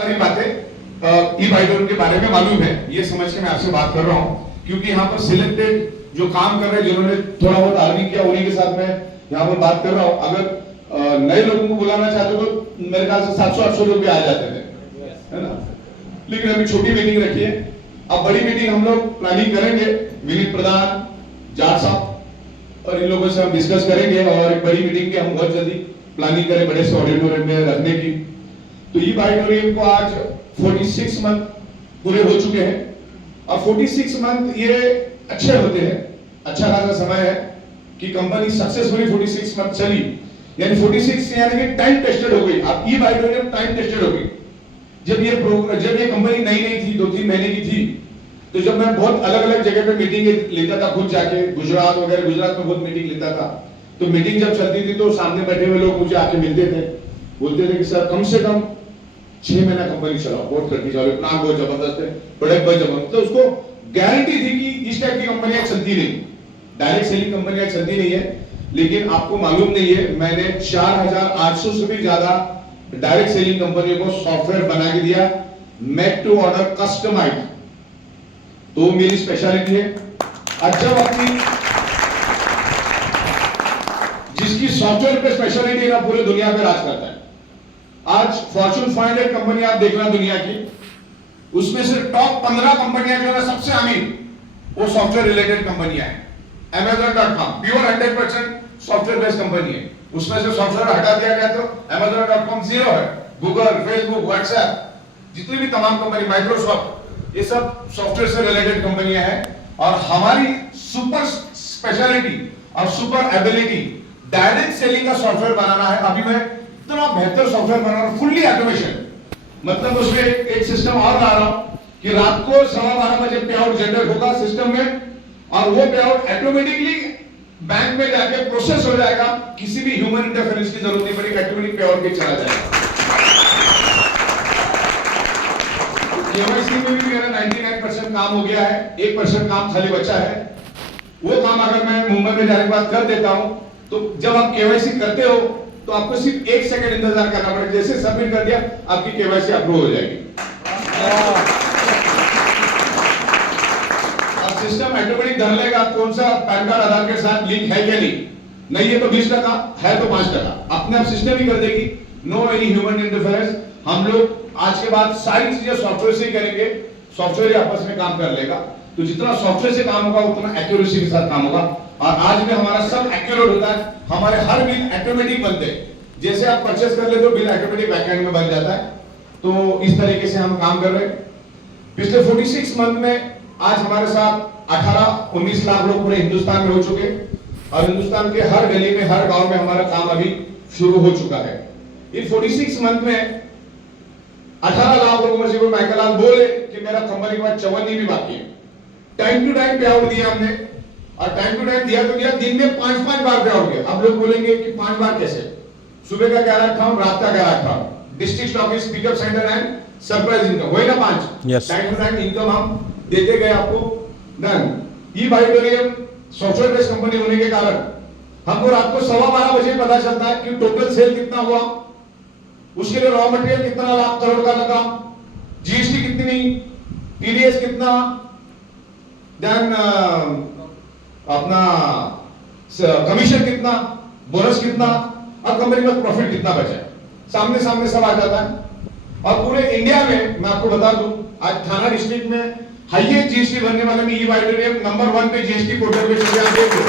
सारी बातें ई बाइडोर के बारे में मालूम है, ये समझ के मैं आपसे बात कर रहा हूँ, क्योंकि यहाँ पर सिलेक्टेड जो काम कर रहे हैं, जिन्होंने थोड़ा बहुत आर्मी किया, उन्हीं के साथ मैं यहाँ पर बात कर रहा हूँ। अगर नए लोगों को बुलाना चाहते हो तो मेरे ख्याल से 700-800 लोग भी आ जाते थे, है ना। लेकिन अभी छोटी मीटिंग रखी है, अब बड़ी मीटिंग हम लोग प्लानिंग करेंगे, विनीत प्रधान, जाट साहब और इन लोगों से हम डिस्कस करेंगे और एक बड़ी मीटिंग की हम बहुत जल्दी प्लानिंग करें बड़े से ऑडिटोरियम में रखने की। तो ई ऑडिटोरियम को आज 46 मंथ पूरे हो चुके हैं और 46 मंथ ये अच्छे होते हैं, अच्छा खासा समय है कि कंपनी सक्सेसफुली 46 मंथ चली, यानी 46 यानी कि टाइम टेस्टेड हो गई। अब ई ऑडिटोरियम टाइम टेस्टेड हो गई। जब ये कंपनी नई थी, 2-3 महीने की थी, तो जब मैं बहुत अलग अलग जगह पे मीटिंग लेता था, खुद जाके गुजरात वगैरह, गुजरात में बहुत मीटिंग लेता था, तो मीटिंग जब चलती थी तो सामने बैठे हुए लोग मुझे आके मिलते थे, बोलते थे कि सर कम से कम 6 महीना कंपनी चलाओ, बहुत करके चलाओ, प्लान बहुत जबरदस्त है, प्रोडक्ट बहुत जबरदस्त। तो उसको गारंटी थी कि इस टाइप की कंपनियां चलती नहीं, डायरेक्ट सेलिंग कंपनियां चलती नहीं है। लेकिन आपको मालूम नहीं है, मैंने 4800 से भी ज्यादा डायरेक्ट सेलिंग कंपनियों को सॉफ्टवेयर बना के दिया, मेक टू ऑर्डर, कस्टमाइज। तो मेरी स्पेशलिटी है। जब अपनी जिसकी सॉफ्टवेयर पे स्पेशलिटी है ना, पूरे दुनिया पे राज करता है। आज फॉर्च्यून 500 कंपनी आप देखना दुनिया की, उसमें से टॉप 15 कंपनियां जो है सबसे अमीर, वो सॉफ्टवेयर रिलेटेड कंपनियां हैं। Amazon.com pure 100% software based company है, उसमें से सॉफ्टवेयर हटा दिया गया तो Amazon.com जीरो है। गूगल, फेसबुक, व्हाट्सएप, जितनी भी तमाम कंपनी, माइक्रोसॉफ्ट, ये सब सॉफ्टवेयर से रिलेटेड कंपनियां हैं। और हमारी सुपर स्पेशलिटी और सुपर एबिलिटी डायरेक्ट सेलिंग का सॉफ्टवेयर बनाना है। अभी मैं इतना बेहतर सॉफ्टवेयर बना रहा हूं, फुल्ली ऑटोमेशन, मतलब उसमें एक सिस्टम और ला रहा हूं कि रात को 12:15 बजे पे आउट जनरेट होगा सिस्टम में, और वो पे आउट ऑटोमेटिकली बैंक में जाके प्रोसेस हो जाएगा, किसी भी ह्यूमन इंटरफेरेंस की जरूरत नहीं पड़ेगी, ऑटोमेटिक पे आउट भी चला जाएगा। केवाईसी में भी मेरा 99% काम हो गया है, 1% काम खाली बचा है। वो काम अगर मैं मुंबई में जाने के बाद कर देता हूं, तो जब आप केवाईसी करते हो तो आपको सिर्फ 1 सेकंड इंतजार करना पड़ेगा, जैसे सबमिट कर दिया आपकी केवाईसी अप्रूव हो जाएगी। अब सिस्टम ऑटोमेटिक धर लेगा कौन सा पैन कार्ड आधार के साथ लिंक है क्या नहीं है तो 20%, है तो 5%, अपने आप सिस्टम ही कर देगी, नो एनी ह्यूमन इंटरफेरेंस। हम लोग आज के बाद सारी चीजें सॉफ्टवेयर से ही करेंगे, सॉफ्टवेयर आपस में काम कर लेगा। तो जितना सॉफ्टवेयर से काम होगा उतना एक्यूरेसी के साथ काम होगा। और आज में हमारा सब एक्यूरेट होता है, हमारे हर बिल ऑटोमेटिक बनते हैं, जैसे आप परचेस कर लेते हो बिल ऑटोमेटिक बैकएंड में बन जाता है। तो इस तरीके से हम काम कर रहे हैं। पिछले 46 मंथ में आज हमारे साथ 18-19 लाख लोग पूरे हिंदुस्तान में हो चुके, और हिंदुस्तान के हर गली में, हर गांव में हमारा काम अभी शुरू हो चुका है। इन 46 मंथ में 18 लाख लोगों में से कोई माइकल बोले कि मेरा कंपनी के बाद 54 भी बाकी है। टाइम टू टाइम पे आउट दिया हमने, और टाइम टू टाइम दिया तो दिया, दिन में 5-5 बार पे आउट दिया। अब लोग बोलेंगे कि 5 बार कैसे, सुबह का 11 था, रात का 11 था, district office, pickup centre and surprise income, वही ना 5। टाइम टू टाइम इनकम हम देते गए आपको। डन। ई ऑडिटोरियम सॉफ्टवेयर बेस्ड कंपनी होने के कारण हमको रात को 12:15 बजे पता चलता है कि टोटल सेल कितना हुआ, उसके लिए रॉ मटेरियल कितना लाख करोड़ का लगा, जीएसटी कितनी, टीडीएस कितना, देन अपना कमीशन कितना, बोनस कितना, और कंपनी का प्रॉफिट कितना बचा है, सामने सामने सब आ जाता है। और पूरे इंडिया में मैं आपको बता दूं, आज थाना डिस्ट्रिक्ट में हाईएस्ट जीएसटी भरने वाले में ई ऑडिटोरियम नंबर 1 पे जीएसटी पोर्टल पे चले आप देख लो।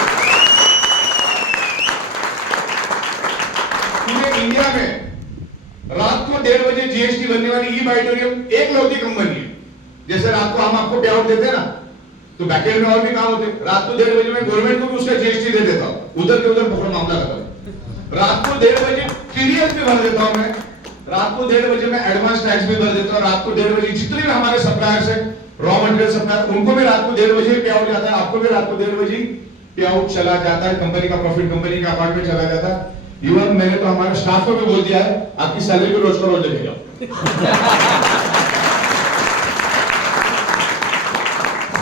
पूरे इंडिया में रात को 1:30 बजे जीएसटी भरने वाली ई ऑडिटोरियम एक लौती कंपनी है। जैसे रात को हम आपको पे आउट देते हैं ना, तो बैकएंड में और भी काम होते हैं। रात को 1:30 बजे मैं गवर्नमेंट को भी उसका जीएसटी दे देता हूं, उधर के उधर पकड़ो मामला खत्म। रात को 1:30 बजे टीडीएस भी भर देता हूं मैं, रात को 1:30 बजे मैं एडवांस टैक्स भी भर देता हूं। रात को 1:30 बजे जितने भी हमारे सप्लायर्स हैं, रॉ मटेरियल सप्लायर, उनको भी रात को 1:30 बजे पे आउट जाता है, आपको भी रात को 1:30 बजे पे आउट चला जाता है। कंपनी का प्रॉफिट कंपनी के अकाउंट में चला जाता है। इवन मैंने तो हमारे स्टाफ को भी बोल दिया है, आपकी सैलरी भी रोज का रोज लेके जाओ।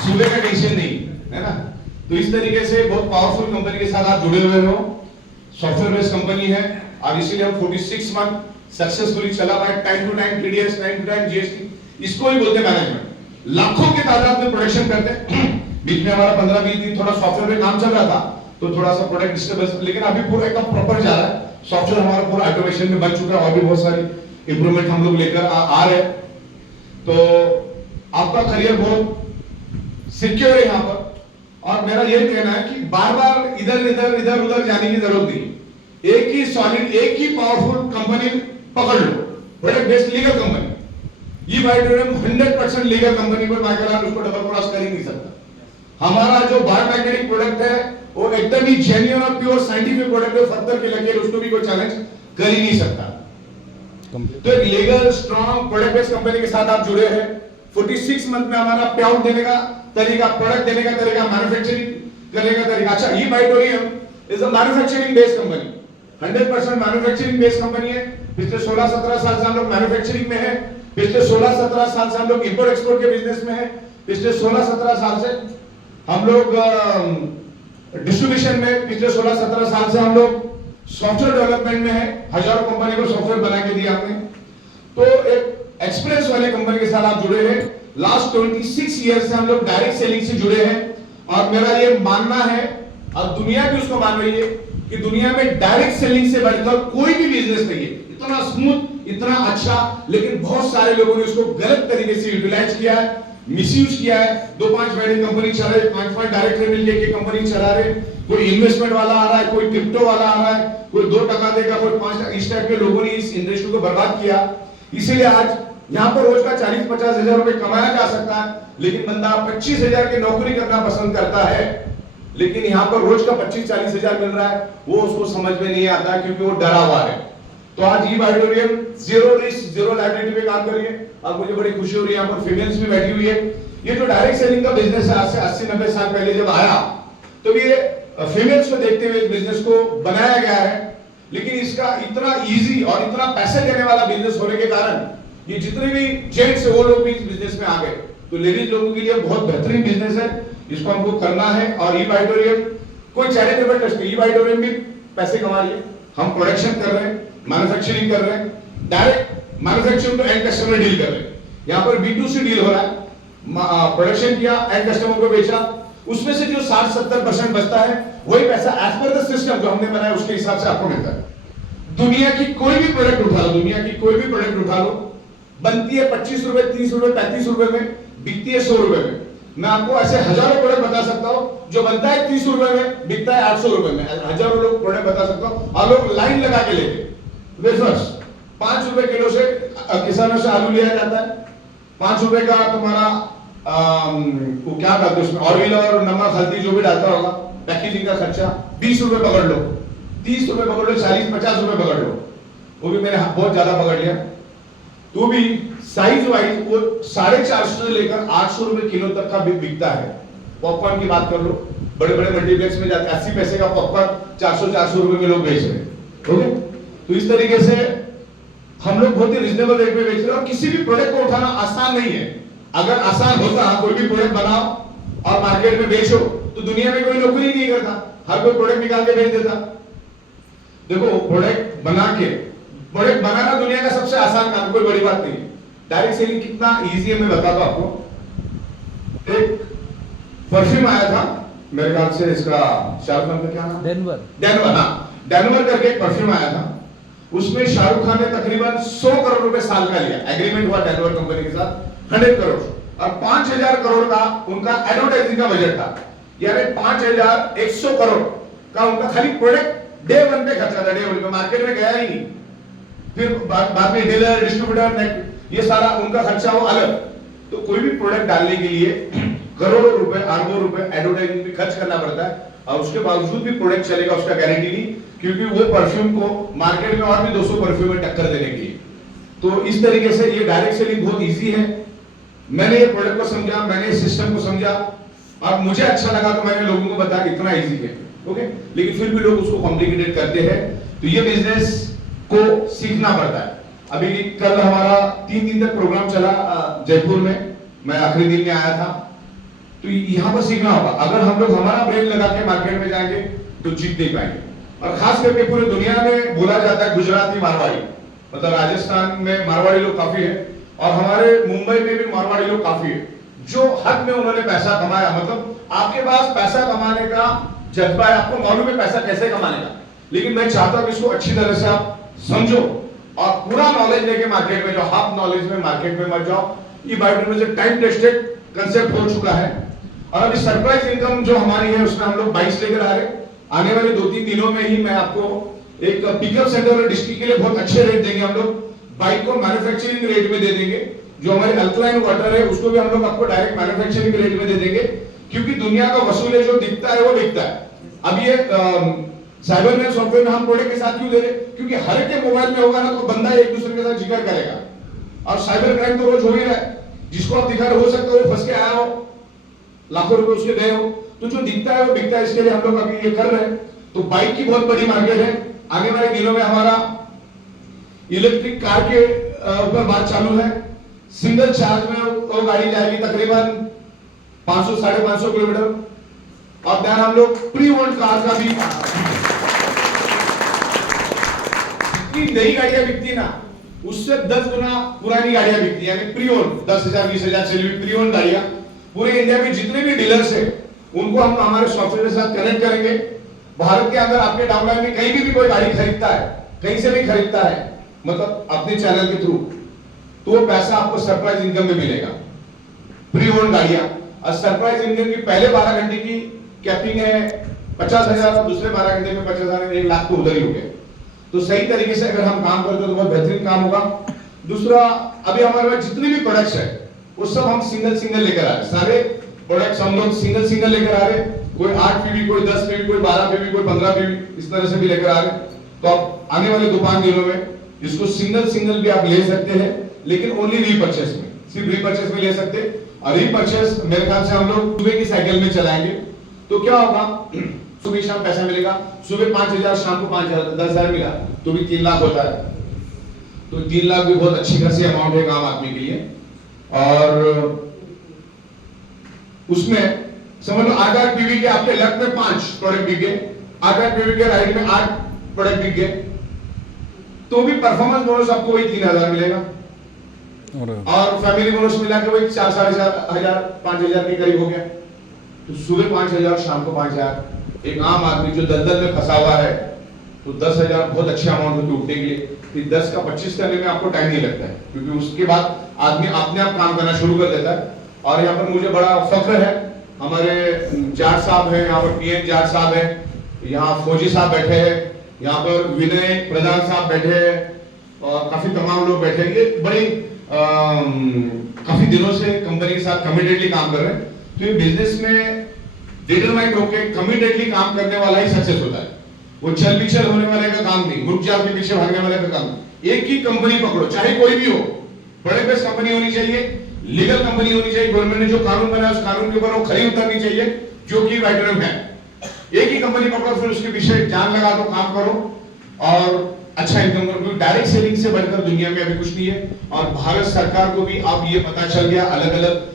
सुबह का टेंशन नहीं है ना। तो इस तरीके से बहुत पावरफुल कंपनी के साथ आप जुड़े हुए हो, सॉफ्टवेयर बेस्ड कंपनी है, और इसीलिए हम 46 मंथ सक्सेसफुली चला पाए, time to time TDS, time to time GST, इसको ही बोलते मैनेजमेंट। लाखों की तादाद में प्रोडक्शन करते हैं। बीच में हमारा 15-20 दिन थोड़ा सॉफ्टवेयर पे काम चल रहा था, तो थोड़ा सा प्रोडक्ट डिस्टर्बेंस, लेकिन अभी पूरा एकदम प्रॉपर जा रहा है। सॉफ्टवेयर हमारा पूरा ऑटोमेशन में बन चुका है और भी बहुत सारी इंप्रूवमेंट हम लोग लेकर आ रहे हैं। तो आपका करियर बहुत सिक्योर है यहाँ पर, और मेरा यही कहना है कि बार बार इधर उधर जाने की जरूरत नहीं। एक ही सॉलिड, एक ही पावरफुल कंपनी पकड़ लो, प्रोडक्ट बेस्ड लीगल कंपनी। ये बायोटेरियम 100% लीगल कंपनी पर माइकल उसको डबल क्रॉस कर ही नहीं सकता। हमारा जो बायोमैग्नेटिक प्रोडक्ट है वो एकदम ही जेन्युइन और प्योर साइंटिफिक प्रोडक्ट है, पत्थर के लकीर उसको भी कोई चैलेंज कर ही नहीं सकता। तो एक legal strong product based company के साथ आप जुड़े हैं। 46 मंथ में हमारा पे आउट देने का तरीका, प्रोडक्ट देने का तरीका, मैन्युफैक्चरिंग करने का तरीका। अच्छा, ये बायोटेरियम is a manufacturing based company, 100% manufacturing based company है। पिछले 16-17 साल से हम लोग मैन्युफैक्चरिंग में है, पिछले 16-17 साल से हम लोग इंपोर्ट एक्सपोर्ट के बिजनेस में है, पिछले 16-17 साल से हम लोग डिस्ट्रीब्यूशन में, पिछले 16-17 साल से हम लोग सॉफ्टवेयर डेवलपमेंट में है। हजारों कंपनी को सॉफ्टवेयर बना के दिया हमने। तो एक एक्सपीरियंस वाले कंपनी के साथ आप जुड़े हैं। लास्ट 26 ईयर से हम लोग डायरेक्ट सेलिंग से जुड़े हैं, और मेरा ये मानना है और दुनिया भी उसको मान रही है कि दुनिया में डायरेक्ट सेलिंग से बढ़कर कोई भी बिजनेस नहीं है इतना स्मूथ, इतना अच्छा। लेकिन बहुत सारे लोगों ने उसको गलत तरीके से यूटिलाइज किया है, मिसयूज किया है। 2-5 वेडिंग कंपनी चला रहे, 5-5 डायरेक्टर मिलकर के कंपनी चला रहे, कोई इन्वेस्टमेंट वाला आ रहा है, कोई क्रिप्टो वाला आ रहा है, कोई 2 टका देगा, कोई 5 टका। इस टाइप के लोगों ने इस इंडस्ट्री को बर्बाद किया। इसीलिए आज यहाँ पर रोज का 40-50 हजार रुपए कमाया जा सकता है, लेकिन बंदा 25 हजार की नौकरी करना पसंद करता है, लेकिन यहाँ पर रोज का 25-40 हजार मिल रहा है, वो उसको समझ में नहीं आता क्योंकि वो डरा हुआ है। तो आज ये बायोटेरियम जीरो रिस्क जीरो लायबिलिटी पे काम कर रही है, और मुझे बड़ी खुशी हो रही है यहाँ पर फीमेल्स भी बैठी हुई है। ये जो डायरेक्ट सेलिंग का बिजनेस है, आज से 80-90 साल पहले जब आया, तो ये फीमेल्स को देखते हुए इस बिजनेस को बनाया गया है। लेकिन इसका इतना इजी और इतना पैसे देने वाला बिजनेस होने के कारण ये जितने भी जेंट्स है वो लोग भी इस बिजनेस में आ गए। तो लेडीज लोगों के लिए बहुत बेहतरीन बिजनेस है, इसको हमको करना है। और ई बायोटेरियम कोई चैरिटेबल ट्रस्ट नहीं, ई बायोटेरियम भी पैसे कमा रही है, हम प्रोडक्शन कर रहे हैं, मैन्युफैक्चरिंग कर रहे हैं, डायरेक्ट मैन्युफैक्चरिंग तो एंड कस्टमर डील कर रहे हैं। यहाँ पर B2C डील हो रहा है, प्रोडक्शन किया, एंड कस्टमर को बेचा, उसमें से जो 60-70% बचता है वही पैसा एज पर द सिस्टम जो हमने बनाया उसके हिसाब से आपको मिलता है। दुनिया की कोई भी प्रोडक्ट उठा लो, दुनिया की कोई भी प्रोडक्ट उठा लो, बनती है 25 रुपए, 30 रुपए, 35 रुपए में, बिकती है 100 रुपए में। मैं आपको ऐसे हजारों प्रोडक्ट बता सकता हूं जो बनता है 30 रुपए में, बिकता है 800 रुपए में। हजारों लोग प्रोडक्ट बता सकता हूं, और लोग लाइन लगा के लेते। वेफर्स 5 रुपए किलो से किसानों से आलू लिया जाता है, 5 रुपए का तुम्हारा वो क्या डालते उसमें, ऑयल और नमक हल्दी जो भी डालता होगा, पैकेजिंग का खर्चा 20 रुपए पकड़ लो, 30 रुपए पकड़ लो, 40-50 रुपए पकड़ लो, वो भी मैंने बहुत ज्यादा पकड़ लिया। तो भी साइज वाइज वो 450 से लेकर 800 रुपए किलो तक का बिकता है। पॉपकॉर्न की बात कर लो, बड़े बड़े मल्टीप्लेक्स में जाते 80 पैसे का पॉपकॉर्न 400 रुपए में लोग बेच रहे हैं। ओके, तो इस तरीके से हम लोग बहुत ही रिजनेबल रेट में बेच रहे हैं। और किसी भी प्रोडक्ट को उठाना आसान नहीं है। अगर आसान होता, कोई भी प्रोडक्ट बनाओ और मार्केट में बेचो, तो दुनिया में कोई नौकरी नहीं करता, हर कोई प्रोडक्ट निकाल के बेच देता। देखो, प्रोडक्ट बनाना दुनिया का सबसे आसान काम, कोई बड़ी बात नहीं। डायरेक्ट सेलिंग कितना इजी है मैं बताता हूं आपको। एक परफ्यूम आया था, मेरे ख्याल से इसका शाहरुख खान का क्या नाम, डेनवर, हाँ, डेनवर करके एक परफ्यूम आया था। उसमें शाहरुख खान ने तकरीबन 100 करोड़ रुपए साल का लिया, एग्रीमेंट हुआ डेनवर कंपनी के साथ 100 करोड़, और 5000 करोड़ का उनका एडवर्टाइजिंग का बजट था। यानी 5100 करोड़ का उनका खाली प्रोडक्ट डे 1 पे खर्चा था, डे 1 पे, मार्केट में गया ही नहीं। फिर बाद में डीलर, डिस्ट्रीब्यूटर, ये सारा उनका खर्चा वो अलग। तो कोई भी प्रोडक्ट डालने के लिए करोड़ों रुपए, अरबों रुपए एडवर्टाइजिंग में खर्च करना पड़ता है, और उसके बावजूद भी प्रोडक्ट चलेगा उसका गारंटी नहीं, क्योंकि वो परफ्यूम को मार्केट में और भी 200 परफ्यूम में टक्कर देने के लिए। तो इस तरीके से ये डायरेक्ट सेलिंग बहुत इजी है। मैंने ये प्रोडक्ट को समझा, मैंने इस सिस्टम को समझा, और मुझे अच्छा लगा तो मैंने लोगों को बताया इतना इजी है। ओके, लेकिन फिर भी लोग उसको कॉम्प्लिकेटेड करते हैं। तो ये बिजनेस को सीखना पड़ता है। अभी कल हमारा 3 दिन तक प्रोग्राम चला जयपुर में, मैं आखिरी दिन में आया था। तो यहाँ पर सीखना होगा। अगर हम लोग हमारा ब्रेन लगा के मार्केट में जाएंगे तो जीत नहीं पाएंगे। और खास करके पूरी दुनिया में बोला जाता है गुजराती मारवाड़ी, मतलब राजस्थान में मारवाड़ी लोग काफी है और हमारे मुंबई में भी मारवाड़ी लोग काफी है, जो हद में उन्होंने पैसा कमाया। मतलब आपके पास पैसा कमाने का जज्बा है, आपको मालूम है पैसा कैसे कमाने का, लेकिन मैं चाहता हूं कि इसको अच्छी तरह से आप समझो और पूरा नॉलेज लेके मार्केट में जाओ। हाफ नॉलेज में मार्केट में मत जाओ। ये बायोटेक्नोलॉजी टाइम टेस्टेड कंसेप्ट हो चुका है। और अभी सरप्राइज इनकम जो हमारी है उसमें हम लोग 22 लेकर आ रहे हैं। आने वाले 2-3 दिनों में ही मैं आपको एक पिकअप सेंटर और डिस्ट्रिक्ट के लिए बहुत अच्छे रेट देंगे। हम लोग बाइक को मैन्युफैक्चरिंग रेट में दे देंगे। जो हमारे अल्कलाइन वाटर है उसको भी हम लोग आपको डायरेक्ट मैन्युफैक्चरिंग रेट में दे देंगे, क्योंकि दुनिया का वसूल है, जो दिखता है वो बिकता है। अब ये साइबर में सॉफ्टवेयर में हम प्रोडक्ट के साथ क्यों दे रहे, क्योंकि हर एक के मोबाइल में होगा ना तो बंदा एक दूसरे के साथ जिक्र करेगा। और साइबर क्राइम तो रोज हो ही रहा है। जिसको आप दिखा रहे हो सकता है वो फंस के आया हो, लाखों रुपए उसके गए हो, तो जो दिखता है वो बिकता है। इसके लिए हम लोग अभी ये कर रहे हैं। तो बाइक की बहुत बड़ी मार्केट है। आने वाले दिनों में हमारा इलेक्ट्रिक कार के ऊपर बात चालू है। सिंगल चार्ज में वो गाड़ी जाएगी तकरीबन 500-550 किलोमीटर। और ध्यान हम लोग प्री ओन्ड कार का भी, जितनी नई गाड़ियां बिकती ना उससे 10 गुना पुरानी गाड़ियां बिकती है, यानी प्री ओन्ड 10,000-20,000 चली हुई प्री ओन्ड गाड़ियां। पूरे इंडिया में जितने भी डीलर्स है उनको हम हमारे सॉफ्टवेयर के साथ कनेक्ट करेंगे। भारत के अंदर आपके डाउनलाइन में कहीं भी कोई गाड़ी खरीदता है, कहीं से भी खरीदता है, मतलब अपने चैनल के थ्रू, तो वो पैसा आपको सरप्राइज इनकम में मिलेगा। प्री ओन्ड गाड़ियां और सरप्राइज इनकम की पहले 12 घंटे की कैपिंग है 50,000 और दूसरे 12 घंटे में 50,000, 1 लाख तो उधर ही हो गया। तो सही तरीके से अगर हम काम करते हो तो बहुत बेहतरीन काम होगा। दूसरा, अभी हमारे पास जितने भी प्रोडक्ट्स है वो सब हम सिंगल लेकर आ रहे हैं। सारे प्रोडक्ट्स हम लोग सिंगल लेकर आ रहे हैं। कोई 8 पीवी, कोई 10 पीवी, कोई 12 पीवी, कोई 15 पीवी, इस तरह से भी लेकर आ रहे हैं। तो आप आने वाले 2-5 दिनों में इसको सिंगल भी आप ले सकते हैं, लेकिन ओनली रीपर्चेस में, सिर्फ रीपर्चेस में ले सकते हैं। और रीपर्चेस मेरे ख्याल से हम लोग सुबह की साइकिल में चलाएंगे। तो क्या होगा, सुबह शाम पैसा मिलेगा। सुबह 5,000, शाम को 5,000, 10,000 मिला तो भी 3 लाख होता है। तो 3 लाख भी बहुत अच्छी खासी अमाउंट है आम आदमी के लिए। और उसमें समझ लो 8 पीवी के आपके लेफ्ट में 5 प्रोडक्ट बिक गए, 8 पीवी के राइट में 8 प्रोडक्ट बिक गए, तो भी परफॉर्मेंस बोनस आपको वही 3,000 मिलेगा। और फैमिली बोनस मिला के वही 4,500, 5,000 के करीब हो गया। तो सुबह 5,000, शाम को 5,000। एक आम आदमी जो दलदल में फंसा हुआ है तो 10,000 बहुत अच्छे अमाउंट होती है उठने के लिए। फिर 10 का 25 करने में आपको टाइम नहीं लगता है, क्योंकि उसके बाद आदमी अपने आप काम करना शुरू कर देता है। और यहाँ पर मुझे बड़ा फख्र है, हमारे जाट साहब हैं, यहाँ पर पीएन जाट साहब हैं, यहाँ फौजी साहब बैठे हैं, यहाँ पर विनय प्रधान साहब बैठे हैं और काफी तमाम लोग बैठे हैं। ये बड़ी काफी दिनों से कंपनी के साथ कमिटेडली काम कर रहे हैं। तो ये बिजनेस में डिटरमाइंड होकर कमिटेडली काम करने वाला ही सक्सेस होता है। वो चल पिछल होने वाले का काम नहीं, मुर्ख जाल के पीछे भागने वाले का काम। एक ही कंपनी पकड़ो, चाहे कोई भी हो, बड़े बेस्ट कंपनी होनी चाहिए, लीगल कंपनी होनी चाहिए, गवर्नमेंट ने जो कानून बनाया उस कानून के ऊपर वो खरी उतरनी चाहिए, जो कि वाइटरम है। एक ही कंपनी पकड़ो, फिर उसके पीछे जान लगा दो, काम करो और अच्छा इनकम करो। क्योंकि डायरेक्ट सेलिंग से बढ़कर दुनिया में अभी कुछ नहीं है। और भारत सरकार को भी अब ये पता चल गया, अलग अलग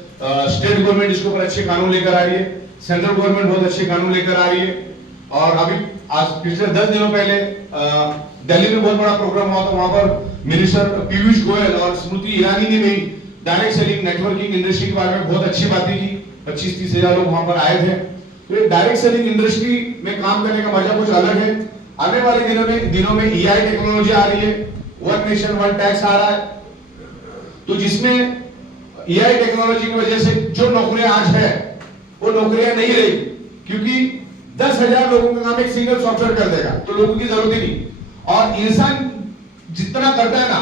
स्टेट गवर्नमेंट इसके ऊपर अच्छे कानून लेकर आ रही है, सेंट्रल गवर्नमेंट बहुत अच्छे कानून लेकर आ रही है। और अभी आज पिछले 10 दिनों पहले दिल्ली में बहुत बड़ा प्रोग्राम हुआ था, वहां पर मिनिस्टर पीयूष गोयल और स्मृति ईरानी ने भी डायरेक्ट सेलिंग नेटवर्किंग इंडस्ट्री के बारे में बहुत अच्छी बातें की। 25-30 हजार लोग वहां पर आए थे। तो डायरेक्ट सेलिंग इंडस्ट्री में काम करने का मजा कुछ अलग है। आने वाले दिनों में EI टेक्नोलॉजी आ रही है, वन नेशन वन टैक्स आ रहा है। तो जिसमें EI टेक्नोलॉजी की वजह से जो नौकरियां आज है वो नौकरियां नहीं रही, क्योंकि 10,000 लोगों का काम एक सिंगल सॉफ्टवेयर कर देगा, तो लोगों की जरूरत ही नहीं। और इंसान जितना करता है ना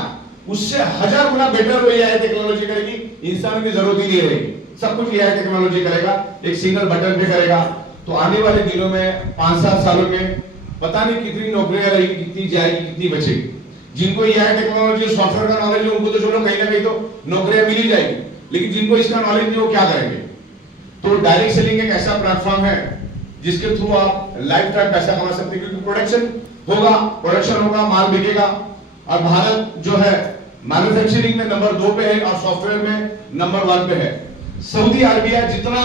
उससे 1000 गुना बेटर वो EI टेक्नोलॉजी करेगी, इंसानों की जरूरत ही नहीं रहेगी, सब कुछ EI टेक्नोलॉजी करेगा, एक सिंगल बटन पे करेगा। तो आने वाले दिनों में 5-7 सालों में पता नहीं कितनी नौकरियां रहेगी, कितनी जाएगी, कितनी बचेगी। जिनको EI टेक्नोलॉजी सॉफ्टवेयर का नॉलेज है उनको तो चलो कहीं ना कहीं तो नौकरियां मिल ही जाएगी, लेकिन जिनको इसका नॉलेज नहीं वो क्या करेंगे। तो डायरेक्ट सेलिंग एक ऐसा प्लेटफॉर्म है जिसके थ्रू आप लाइफ टाइम पैसा कमा सकते हैं, क्योंकि प्रोडक्शन होगा, माल बिकेगा। और भारत जो है मैन्युफैक्चरिंग में नंबर 2 पे है और सॉफ्टवेयर में नंबर 1 पे है। सऊदी अरबिया जितना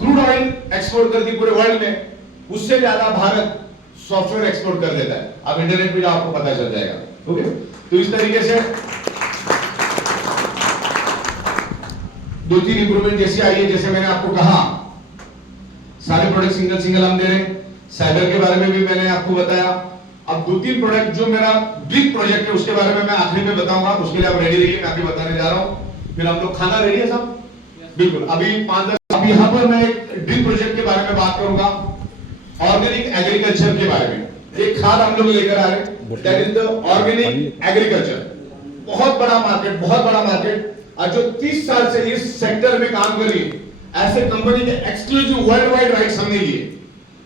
क्रूड ऑयल एक्सपोर्ट करती पूरे वर्ल्ड में, उससे ज्यादा भारत सॉफ्टवेयर एक्सपोर्ट कर देता है। आप इंटरनेट पे जाओ आपको पता चल जाएगा। ओके, तो इस तरीके से 2-3 इंप्रूवमेंट जैसी आई है, जैसे मैंने आपको कहा सारे प्रोडक्ट सिंगल हम दे रहे हैं। साइबर के बारे में भी मैंने आपको बताया। अब 2-3 प्रोडक्ट जो मेरा बिग प्रोजेक्ट है उसके बारे में मैं आखिरी में बताऊंगा, उसके लिए आप रेडी रहिए, मैं अभी बताने जा रहा हूं। फिर हम लोग खाना रेडी है सब? बिल्कुल। अभी 5-10 अब यहाँ पर मैं एक बिग प्रोजेक्ट के बारे में बात करूंगा, ऑर्गेनिक एग्रीकल्चर के बारे में। एक खाद हम लोग लेकर आ रहे हैं, that is the organic agriculture. बहुत बड़ा मार्केट, और जो 30 साल से इस सेक्टर में काम कर रही है, ऐसे कंपनी के एक्सक्लूसिव वर्ल्ड वाइड राइट्स हमने लिए।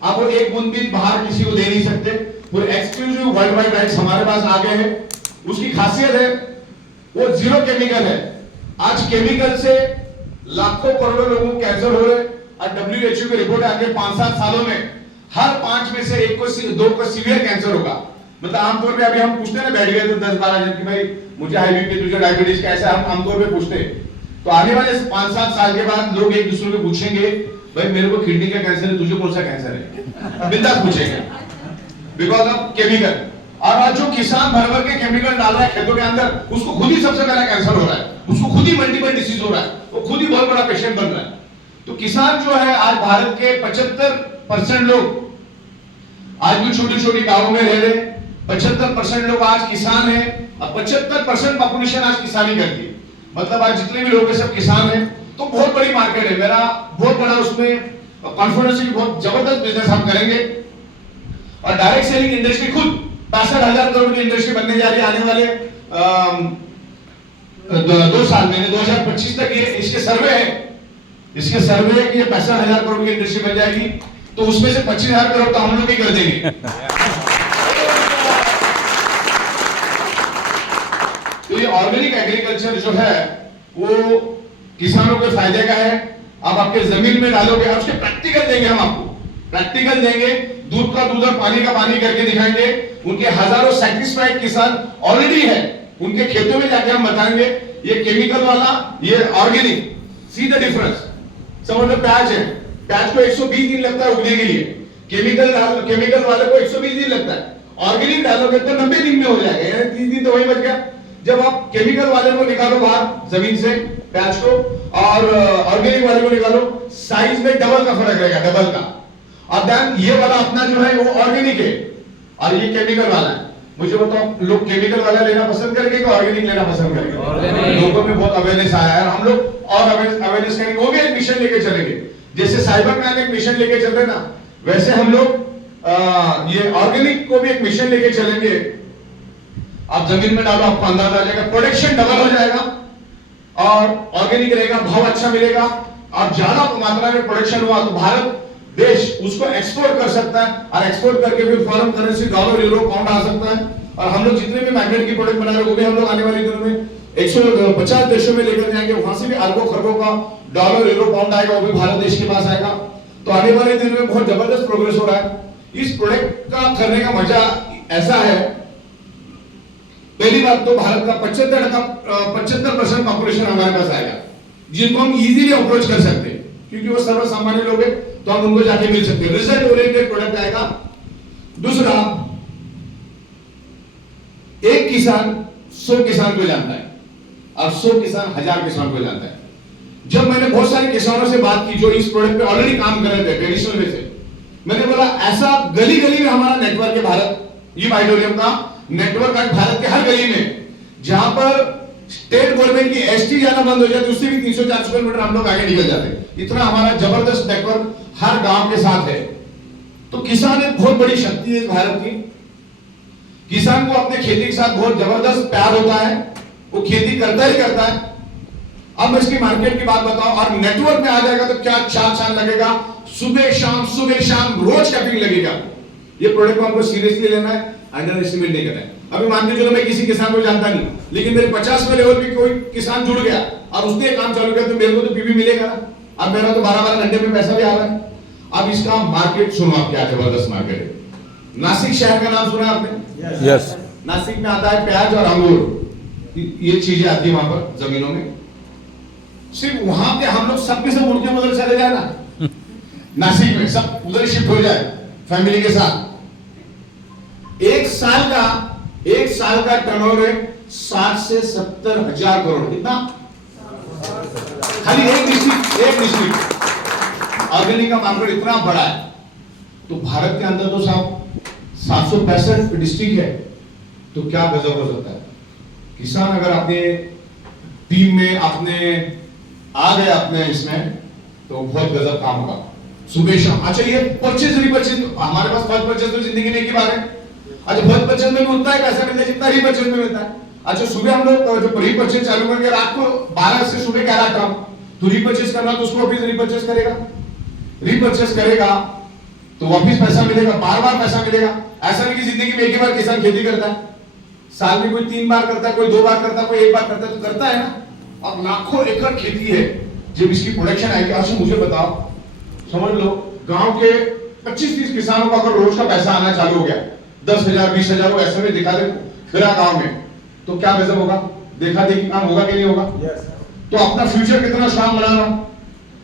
आप वो एक बूंद भी बाहर किसी को दे नहीं सकते, पूरे एक्सक्लूसिव वर्ल्ड वाइड राइट्स हमारे पास आ गए हैं। उसकी खासियत है वो जीरो केमिकल है। आज केमिकल से लाखों करोड़ों लोगों को कैंसर हो रहे हैं, और WHO की रिपोर्ट आगे 5-7 सालों में हर 5 में से 1 को 2 को सीवियर कैंसर होगा। मतलब आमतौर पे अभी हम पूछते हैं ना, बैठ गए तो 10-12 जन की भाई मुझे हाई बीपी, तुझे डायबिटीज कैसा है, हम आमतौर पे पूछते हैं। तो आने वाले 5-7 साल के बाद लोग एक दूसरे को पूछेंगे, भाई मेरे को किडनी का कैंसर है, तुझे कौन सा कैंसर है, बिंदास पूछेंगे, बिकॉज ऑफ केमिकल। और आज जो किसान भर के केमिकल डाल रहा है खेतों के अंदर, उसको खुद ही सबसे पहला कैंसर हो रहा है, उसको खुद ही मल्टीपल डिसीज हो रहा है, वो खुद ही बहुत बड़ा पेशेंट बन रहा है। तो किसान जो है, आज भारत के 75% लोग आज भी छोटी गांवों में रह रहे, 75% लोग आज किसान हैं, और 75% पॉपुलेशन आज किसानी करती है। मतलब आज जितने भी लोग हैं सब किसान हैं। तो बहुत बड़ी मार्केट है, मेरा बहुत बड़ा उसमें कॉन्फिडेंस है कि बहुत जबरदस्त बिजनेस हम करेंगे। और डायरेक्ट सेलिंग इंडस्ट्री खुद 65,000 करोड़ की इंडस्ट्री बनने जा रही है आने वाले 2 साल में, 2025 तक। ये इसके सर्वे है कि ये 65,000 करोड़ की इंडस्ट्री बन जाएगी। तो उसमें से 25,000 करोड़ तो हम लोग ही कर देंगे। तो ये ऑर्गेनिक एग्रीकल्चर जो है वो किसानों के फायदे का है। आप आपके जमीन में डालोगे, उसके प्रैक्टिकल देंगे, हम आपको प्रैक्टिकल देंगे, दूध का दूध और पानी का पानी करके दिखाएंगे। उनके हजारों सेटिस्फाइड किसान ऑलरेडी है, उनके खेतों में जाके हम बताएंगे ये केमिकल वाला, ये ऑर्गेनिक, सी द डिफरेंस। समझ लो प्याज है, प्याज को 120 दिन लगता है उगने के लिए, केमिकल वाले को 120 दिन लगता है, ऑर्गेनिक डालोगे तो 90 दिन में हो जाएगा, 30 दिन तो वही बच गया। जब आप केमिकल वाले को निकालो बाहर जमीन से प्याज को, और ऑर्गेनिक वाले को निकालो, साइज में डबल का फर्क रहेगा, डबल का। और देन ये वाला अपना जो है वो ऑर्गेनिक है, और ये केमिकल वाला है। मुझे बताओ, लोग केमिकल वाला लेना पसंद करेंगे कि ऑर्गेनिक लेना पसंद करेंगे? लोगों में बहुत अवेयरनेस आया है, हम लोग और अवेयरनेस करेंगे, वो भी एक मिशन लेके चलेंगे। जैसे साइबर मैन एक मिशन लेके चल रहे ना, वैसे हम लोग ये ऑर्गेनिक को भी एक मिशन लेके चलेंगे। आप जमीन में डालो, आपको अंदाजा आ जाएगा, प्रोडक्शन डबल हो जाएगा, और ऑर्गेनिक रहेगा, भाव अच्छा मिलेगा, और ज्यादा मात्रा में प्रोडक्शन हुआ तो भारत देश उसको एक्सपोर्ट कर सकता है, और एक्सपोर्ट करके फिर foreign currency dollar, euro, pound आ सकता है। और हम लोग जितने भी मैग्नेट की प्रोडक्ट बना रहे हैं वो भी हम लोग आने वाले दिनों में 150 देशों में लेकर जाएंगे, वहां से भी अरबों खरबों का डॉलर, यूरो, पाउंड आएगा, वो भी भारत देश के पास आएगा। तो आने वाले दिन में बहुत जबरदस्त प्रोग्रेस हो रहा है। इस प्रोडक्ट का करने का मजा ऐसा है, पहली बात तो भारत का 75% पॉपुलेशन हमारे पास आएगा, जिनको हम इजीली अप्रोच कर सकते हैं, क्योंकि वो सर्व सामान्य लोग हैं, तो हम उनको जाके मिल सकते हैं। रिजल्ट ओरिएंटेड प्रोडक्ट आएगा। दूसरा, एक किसान 100 किसान को जानता है, और 100 किसान 1000 किसान को जानता है। जब मैंने बहुत सारे किसानों से बात की जो इस प्रोडक्ट पे ऑलरेडी काम कर रहे थे ट्रेडिशनल वे से, मैंने बोला ऐसा गली गली में हमारा नेटवर्क है, भारत ये माइडोरियम का नेटवर्क आज भारत के हर गली में, जहां पर स्टेट गवर्नमेंट की एसटी जाना बंद हो जाती है, उससे भी 300-400 किलोमीटर हम लोग आगे निकल जाते हैं। इतना हमारा जबरदस्त नेटवर्क हर गांव के साथ है। तो किसान एक बहुत बड़ी शक्ति है इस भारत की। किसान को अपने खेती के साथ बहुत जबरदस्त प्यार होता है, वो खेती करता ही करता है। अब मैं इसकी मार्केट की बात बताऊं, और नेटवर्क में आ जाएगा तो क्या चाल लगेगा, सुबह शाम रोज कैपिंग लगेगा। ये प्रोडक्ट को हमको सीरियसली लेना है, अंडर एस्टिमेट नहीं करना है। अभी मान के चलो मैं किसी किसान को जानता नहीं, लेकिन मेरे 50वें लेवल पे कोई किसान जुड़ गया और उसने काम चालू किया, तो मेरे को तो पीवी मिलेगा ना। अब मेरा तो 12-12 घंटे में पैसा भी आ रहा है। अब इसका मार्केट सुनो, आप क्या जबरदस्त मार्केट है। नासिक शहर का नाम सुना आपने? यस। नासिक में आता है प्याज और अंगूर, ये चीजें आती है वहां पर जमीनों में। सिर्फ वहां पे हम लोग सब के सब उनके उधर चले जाए ना, नासिक में सब उधर शिफ्ट हो जाए फैमिली के साथ। एक साल का टर्नओवर है 60 से 70 हजार करोड़, कितना? खाली एक डिस्ट्रिक्ट ऑर्गेनिक का मार्केट इतना बड़ा है। तो भारत के अंदर तो साहब 765 डिस्ट्रिक्ट है, तो क्या गजब हो सकता है। किसान अगर अपने टीम में अपने आ गए अपने इसमें, तो बहुत गजब काम होगा सुबह शाम। अच्छा, ये परचेज रिपर्चेज, हमारे पास फर्स्ट परचेज तो जिंदगी में एक ही बार है। अच्छा, फर्स्ट परचेज में भी उतना ही पैसा मिलता है जितना रिपर्चेज में मिलता है। अच्छा, सुबह हम लोग जो रिपर्चेज चालू करके रात को 12 से सुबह 11 तक, तो रिपर्चेज करना तो उसको वापिस रिपर्चेज करेगा तो वापिस पैसा मिलेगा, बार बार पैसा मिलेगा। ऐसा नहीं कि जिंदगी में एक ही बार किसान खेती करता है, साल में कोई 3 बार करता है, कोई 2 बार करता है, कोई 1 बार करता है, तो करता है ना। अब लाखों एकड़ खेती है, जब इसकी प्रोडक्शन आएगी। अच्छा मुझे बताओ, समझ लो गांव के 25-30 किसानों को अगर रोज का पैसा आना चालू हो गया, 10,000 20,000 ऐसे में दिखा दे फिर गांव में, तो क्या गजब होगा। देखा देखी काम होगा कि नहीं होगा? तो अपना फ्यूचर कितना स्ट्रांग बना रहा हूं।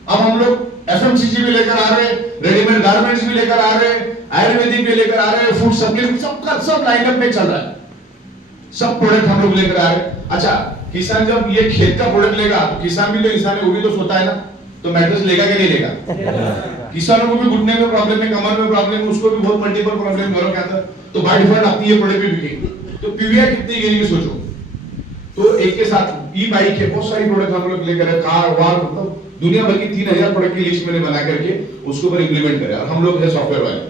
अब हम लोग एफएमसीजी भी लेकर आ रहे, रेडीमेड गारमेंट्स भी लेकर आ रहे, आयुर्वेदिक भी लेकर आ रहे, फूड सप्लीमेंट, सब लाइनअप में चल रहा है, सब प्रोडक्ट हम लोग लेकर आ रहे। अच्छा, किसान जब ये खेत का प्रोडक्ट लेगा तो किसान भी तो इंसान है, वो भी तो सोता है ना, तो मैट्रेस लेगा कि नहीं लेगा? किसानों को भी घुटने में प्रॉब्लम है, कमर में प्रॉब्लम है, उसको भी बहुत मल्टीपल प्रॉब्लम घरों के अंदर, तो बाय डिफॉल्ट अपनी ये प्रोडक्ट भी बिकेगी। तो पीवीआई कितनी गिरेगी सोचो। तो एक के साथ ई बाइक के बहुत सारी प्रोडक्ट हम लोग लेकर कार वार, मतलब दुनिया भर की 3000 प्रोडक्ट की लिस्ट मैंने बना करके उसके ऊपर इंप्लीमेंट करे। और हम लोग है सॉफ्टवेयर वाले,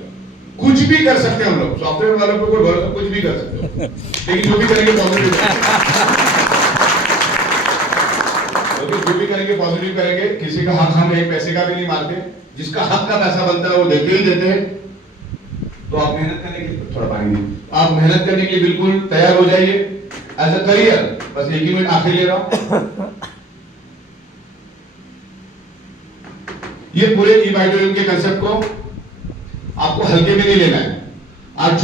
कुछ भी कर सकते हैं हम लोग, सॉफ्टवेयर वालों को कोई भरोसा, कुछ भी कर सकते हो, लेकिन जो भी करेंगे पॉजिटिव जो भी करेंगे पॉजिटिव करेंगे। किसी का हक हम एक पैसे का भी नहीं मारते, जिसका हक का पैसा बनता है वो देते ही देते हैं। तो आप मेहनत करने के लिए, थोड़ा पानी दीजिए, आप मेहनत करने के लिए बिल्कुल तैयार हो जाइए एज अ करियर। बस एक ही मिनट आखिर ले रहा हूं। ये पूरे ई-वाइटोरियम के कंसेप्ट को आपको हल्के में नहीं लेना है। आज